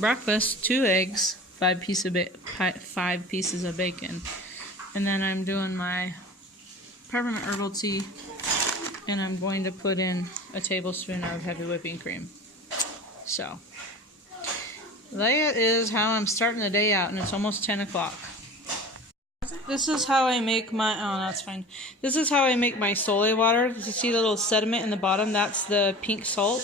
breakfast, 2 eggs, 5 pieces of bacon. And then I'm doing my peppermint herbal tea, and I'm going to put in a tablespoon of heavy whipping cream. So, that is how I'm starting the day out, and it's almost 10 o'clock. This is how I make my, oh, that's fine. This is how I make my sole water. You see the little sediment in the bottom? That's the pink salt.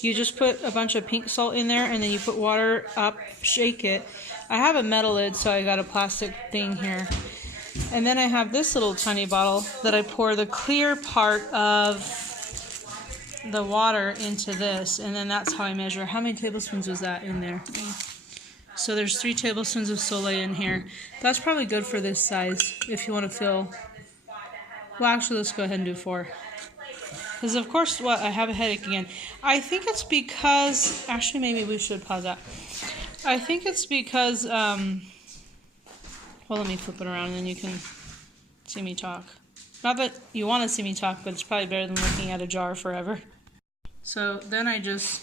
You just put a bunch of pink salt in there, and then you put water up, shake it. I have a metal lid, so I got a plastic thing here. And then I have this little tiny bottle that I pour the clear part of the water into this, and then that's how I measure. How many tablespoons was that in there? So there's 3 tablespoons of sole in here. That's probably good for this size if you want to fill. Well, actually, let's go ahead and do 4. Because, of course, what? I have a headache again. I think it's because... Actually, maybe we should pause that. I think it's because... well, let me flip it around and then you can see me talk. Not that you want to see me talk, but it's probably better than looking at a jar forever. So then I just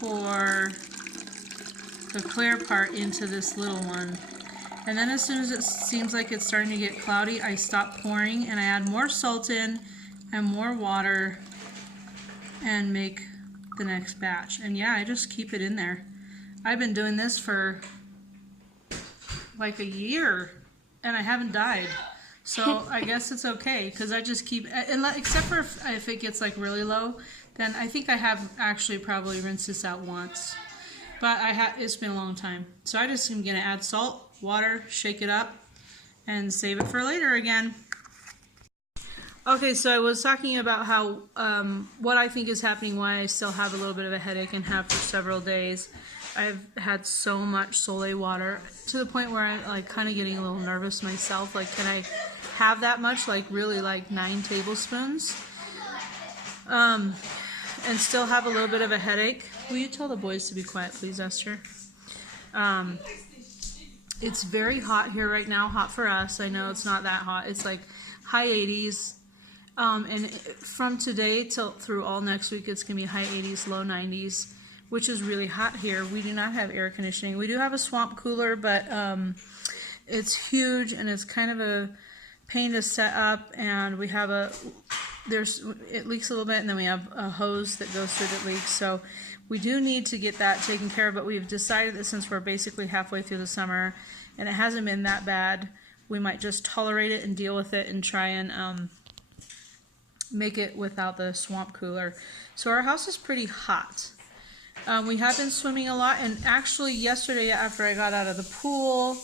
pour the clear part into this little one. And then as soon as it seems like it's starting to get cloudy, I stop pouring and I add more salt in and more water and make the next batch. And yeah, I just keep it in there. I've been doing this for like a year and I haven't died. So I guess it's okay because I just keep, except for if it gets like really low, then I think I have actually probably rinsed this out once. But it's been a long time. So I just am going to add salt, water, shake it up, and save it for later again. Okay, so I was talking about how, what I think is happening, why I still have a little bit of a headache and have for several days. I've had so much sole water to the point where I'm like kind of getting a little nervous myself. Like, can I have that much? Like really like 9 tablespoons? And still have a little bit of a headache. Will you tell the boys to be quiet, please, Esther? It's very hot here right now. Hot for us. I know it's not that hot. It's like high 80s. And from today through all next week, it's going to be high 80s, low 90s, which is really hot here. We do not have air conditioning. We do have a swamp cooler, but it's huge and it's kind of a pain to set up. And we have it leaks a little bit, and then we have a hose that goes through that leaks. So we do need to get that taken care of, but we've decided that since we're basically halfway through the summer and it hasn't been that bad, we might just tolerate it and deal with it and try and make it without the swamp cooler. So our house is pretty hot. We have been swimming a lot, and actually yesterday after I got out of the pool,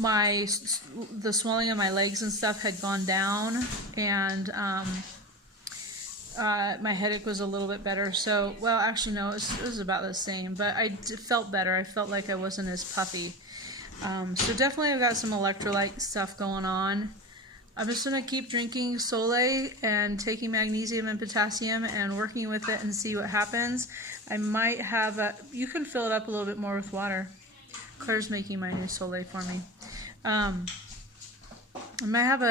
the swelling of my legs and stuff had gone down, and my headache was a little bit better. So, well, actually no, it was about the same, but I felt better. I felt like I wasn't as puffy. So definitely I've got some electrolyte stuff going on. I'm just going to keep drinking sole and taking magnesium and potassium and working with it and see what happens. I might have you can fill it up a little bit more with water. Claire's making my new sole for me. I might have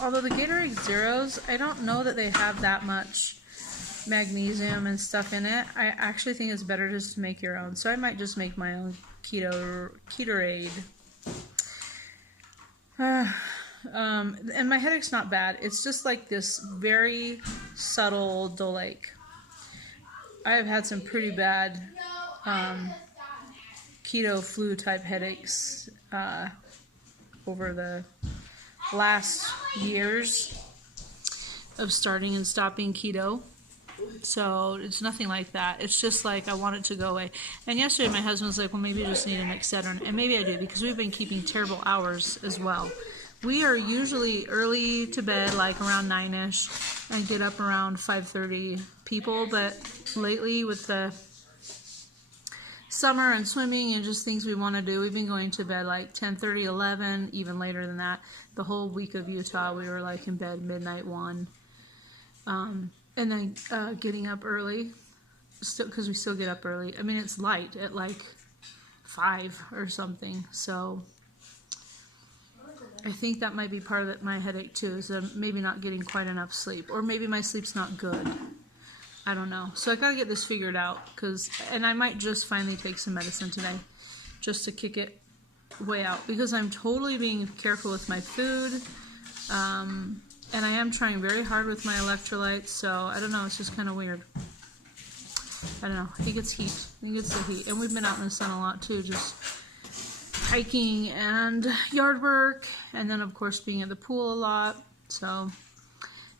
although the Gatorade Zeros, I don't know that they have that much magnesium and stuff in it. I actually think it's better just to make your own. So I might just make my own Ketorade. And my headache's not bad. It's just like this very subtle dull ache. I have had some pretty bad keto flu type headaches over the last years of starting and stopping keto. So it's nothing like that. It's just like I want it to go away. And yesterday my husband was like, well, maybe you just need an Excedrin. And maybe I do, because we've been keeping terrible hours as well. We are usually early to bed, like around 9-ish, and get up around 5:30 people. But lately with the summer and swimming and just things we want to do, we've been going to bed like 10:30, 11, even later than that. The whole week of Utah, we were like in bed midnight 1. And then getting up early, because we still get up early. I mean, it's light at like 5 or something. So I think that might be part of my headache too, is maybe not getting quite enough sleep. Or maybe my sleep's not good. I don't know. So I gotta get this figured out, and I might just finally take some medicine today, just to kick it way out, because I'm totally being careful with my food, and I am trying very hard with my electrolytes. So I don't know. It's just kind of weird. I don't know. He gets heat. He gets the heat, and we've been out in the sun a lot too, just hiking and yard work, and then of course being at the pool a lot. So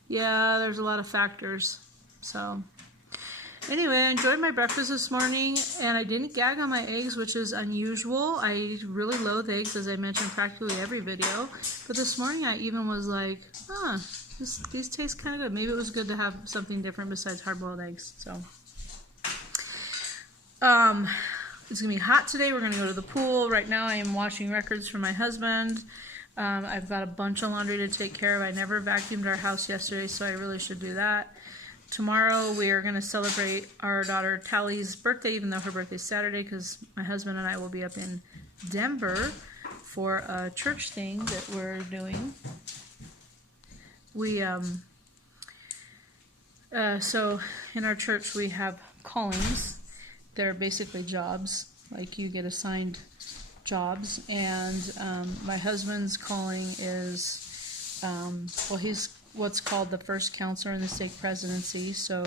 yeah, there's a lot of factors. So anyway, I enjoyed my breakfast this morning, and I didn't gag on my eggs, which is unusual. I really loathe eggs, as I mentioned practically every video. But this morning I even was like, these taste kind of good. Maybe it was good to have something different besides hard-boiled eggs. So it's gonna be hot today. We're gonna go to the pool. Right now I am washing records for my husband. I've got a bunch of laundry to take care of. I never vacuumed our house yesterday, so I really should do that. Tomorrow we are going to celebrate our daughter Tally's birthday, even though her birthday's Saturday, because my husband and I will be up in Denver for a church thing that we're doing. So in our church we have callings. They're basically jobs, like you get assigned jobs, and my husband's calling is, he's what's called the first counselor in the stake presidency. So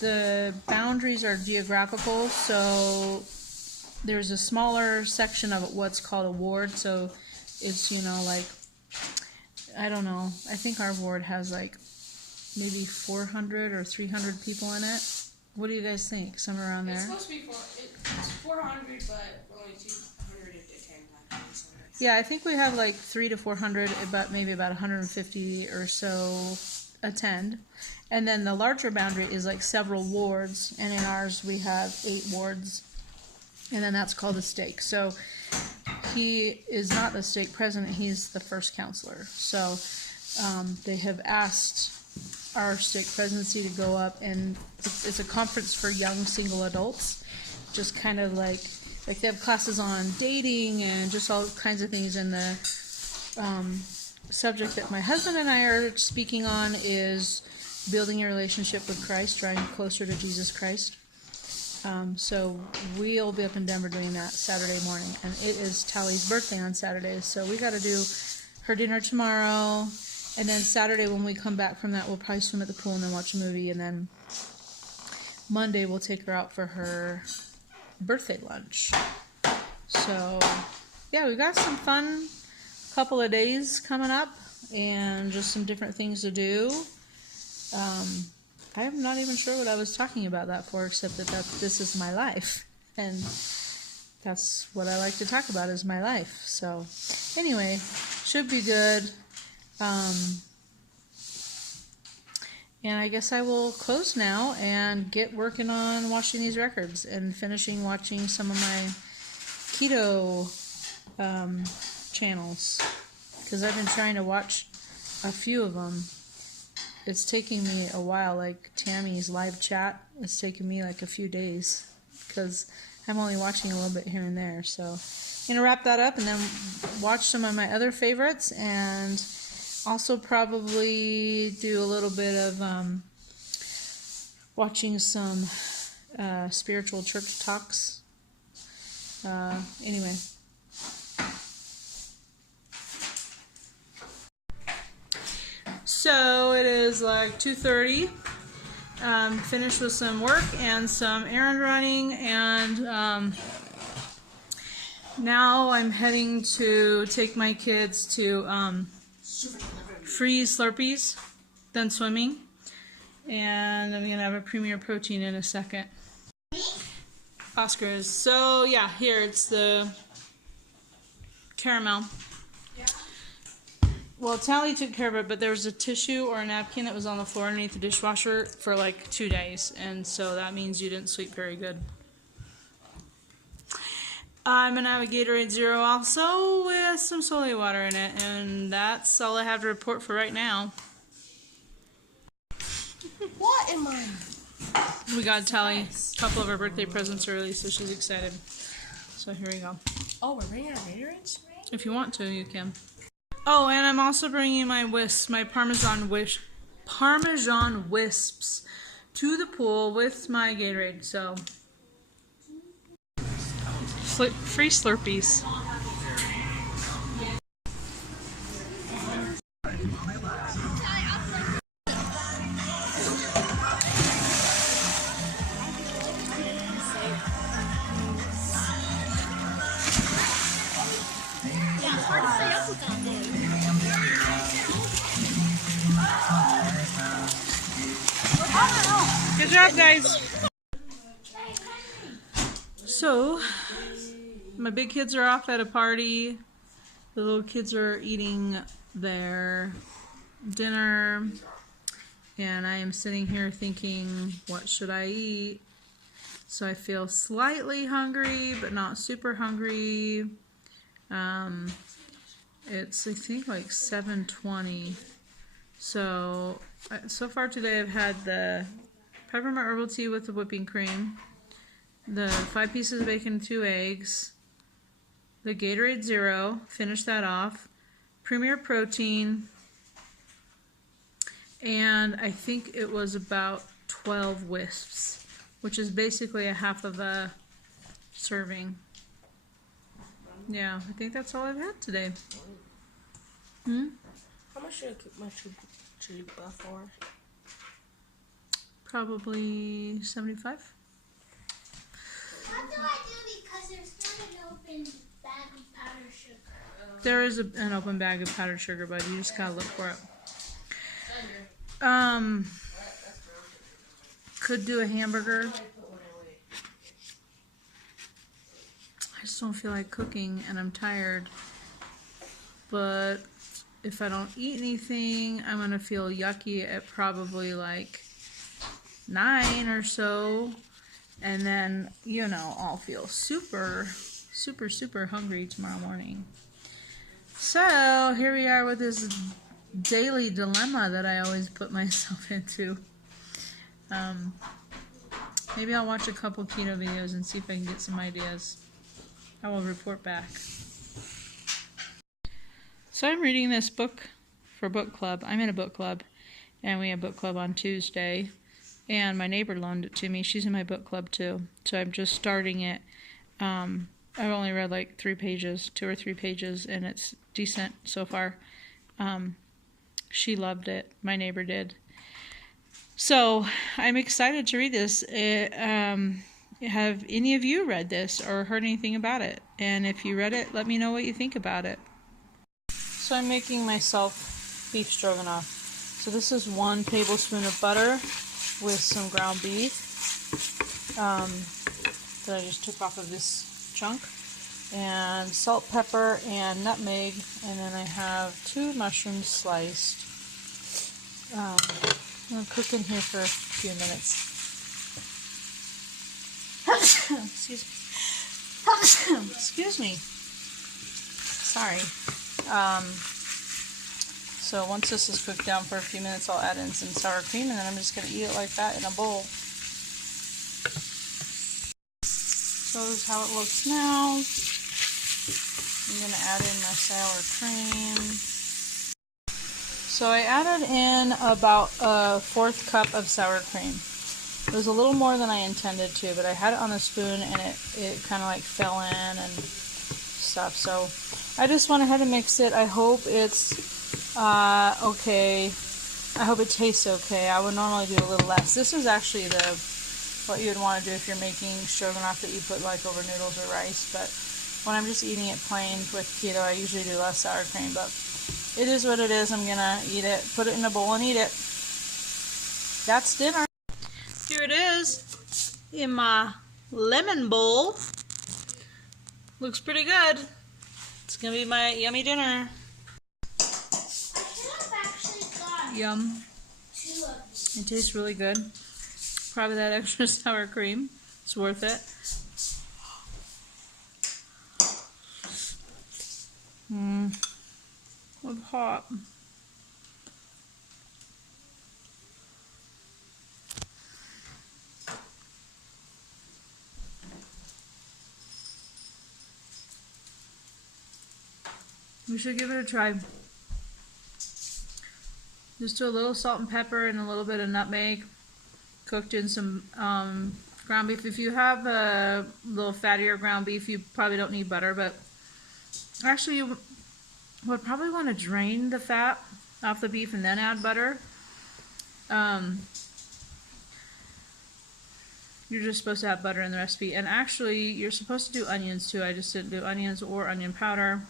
the boundaries are geographical, so there's a smaller section of what's called a ward. So it's, like, I don't know, I think our ward has like maybe 400 or 300 people in it. What do you guys think? Somewhere around there? It's supposed to be it's 400, but only 200 if they can. Yeah, I think we have like 300 to 400, but maybe about 150 or so attend. And then the larger boundary is like several wards, and in ours we have 8 wards, and then that's called a stake. So he is not the stake president, he's the first counselor. So they have asked our stake presidency to go up, and it's a conference for young single adults, just kind of like they have classes on dating and just all kinds of things. And the subject that my husband and I are speaking on is building a relationship with Christ, drawing closer to Jesus Christ. So we'll be up in Denver doing that Saturday morning, and it is Tally's birthday on Saturday, so we got to do her dinner tomorrow, and then Saturday when we come back from that, we'll probably swim at the pool and then watch a movie, and then Monday we'll take her out for her birthday lunch. So yeah, we've got some fun couple of days coming up, and just some different things to do. I'm not even sure what I was talking about that for, except that this is my life, and that's what I like to talk about, is my life. So anyway, should be good. And I guess I will close now and get working on washing these records and finishing watching some of my keto channels, because I've been trying to watch a few of them. It's taking me a while, like Tammy's live chat. It's taking me like a few days because I'm only watching a little bit here and there. So I'm going to wrap that up and then watch some of my other favorites, and also probably do a little bit of watching some spiritual church talks. Anyway. So it is like 2:30. Finished with some work and some errand running, and now I'm heading to take my kids to Freeze Slurpees, then swimming, and I'm gonna have a Premier Protein in a second. Oscars. So yeah, here it's the caramel. Well, Tally took care of it, but there was a tissue or a napkin that was on the floor underneath the dishwasher for like 2 days, and so that means you didn't sleep very good. I'm going to have a Gatorade Zero also with some Soleil water in it, and that's all I have to report for right now. What am I? We got Tally a couple of her birthday presents early, so she's excited. So here we go. Oh, we're bringing our Gatorades? If you want to, you can. Oh, and I'm also bringing my wisps, my Parmesan wisps to the pool with my Gatorade, so free Slurpees. Good job, guys. So, my big kids are off at a party. The little kids are eating their dinner. And I am sitting here thinking, what should I eat? So I feel slightly hungry, but not super hungry. It's, I think, like 7:20. So far today I've had the peppermint herbal tea with the whipping cream, the 5 pieces of bacon, 2 eggs, the Gatorade Zero, finish that off, Premier Protein, and I think it was about 12 wisps, which is basically a half of a serving. Yeah, I think that's all I've had today. How much should I cook my chili buff for? Probably 75. What do I do because there's not an open bag of powdered sugar? There is an open bag of powdered sugar, but you just gotta look for it. Could do a hamburger. I just don't feel like cooking and I'm tired. But if I don't eat anything, I'm gonna feel yucky at probably like 9 or so. And then, you know, I'll feel super hungry tomorrow morning. So here we are with this daily dilemma that I always put myself into. Maybe I'll watch a couple keto videos and see if I can get some ideas. I will report back. So I'm reading this book for book club. I'm in a book club, and we have book club on Tuesday. And my neighbor loaned it to me. She's in my book club too. So I'm just starting it. I've only read like 3 pages, 2 or 3 pages, and it's decent so far. She loved it. My neighbor did. So I'm excited to read this. Have any of you read this or heard anything about it? And if you read it, let me know what you think about it. So I'm making myself beef stroganoff. So this is 1 tablespoon of butter with some ground beef that I just took off of this chunk, and salt, pepper, and nutmeg, and then I have 2 mushrooms sliced. I'm going to cook in here for a few minutes. Excuse me. Sorry. So once this is cooked down for a few minutes, I'll add in some sour cream, and then I'm just going to eat it like that in a bowl. So this is how it looks now. I'm going to add in my sour cream. So I added in about a 1/4 cup of sour cream. It was a little more than I intended to, but I had it on a spoon and it kind of like fell in and stuff. So I just went ahead and mixed it. I hope it's okay. I hope it tastes okay. I would normally do a little less. This is actually what you would want to do if you're making stroganoff that you put like over noodles or rice. But when I'm just eating it plain with keto, I usually do less sour cream. But it is what it is. I'm gonna eat it. Put it in a bowl and eat it. That's dinner. Here it is in my lemon bowl. Looks pretty good. It's gonna be my yummy dinner. I should have actually got Yum. 2 of these. It tastes really good. Probably that extra sour cream. It's worth it. It's hot. We should give it a try. Just do a little salt and pepper and a little bit of nutmeg. cooked in some ground beef. If you have a little fattier ground beef, you probably don't need butter, but actually you would probably want to drain the fat off the beef and then add butter. You're just supposed to have butter in the recipe, and actually you're supposed to do onions too. I just didn't do onions or onion powder,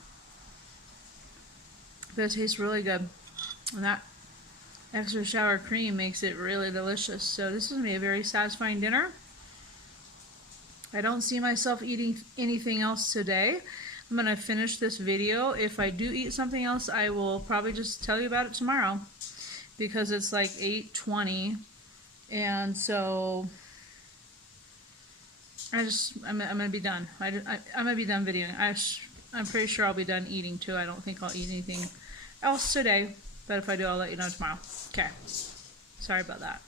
but it tastes really good, and that extra sour cream makes it really delicious. So this is going to be a very satisfying dinner. I don't see myself eating anything else today. I'm going to finish this video. If I do eat something else, I will probably just tell you about it tomorrow, because it's like 8:20, and so I'm gonna be done. I'm gonna be done videoing. I'm pretty sure I'll be done eating too. I don't think I'll eat anything else today, but if I do, I'll let you know tomorrow. Okay. Sorry about that.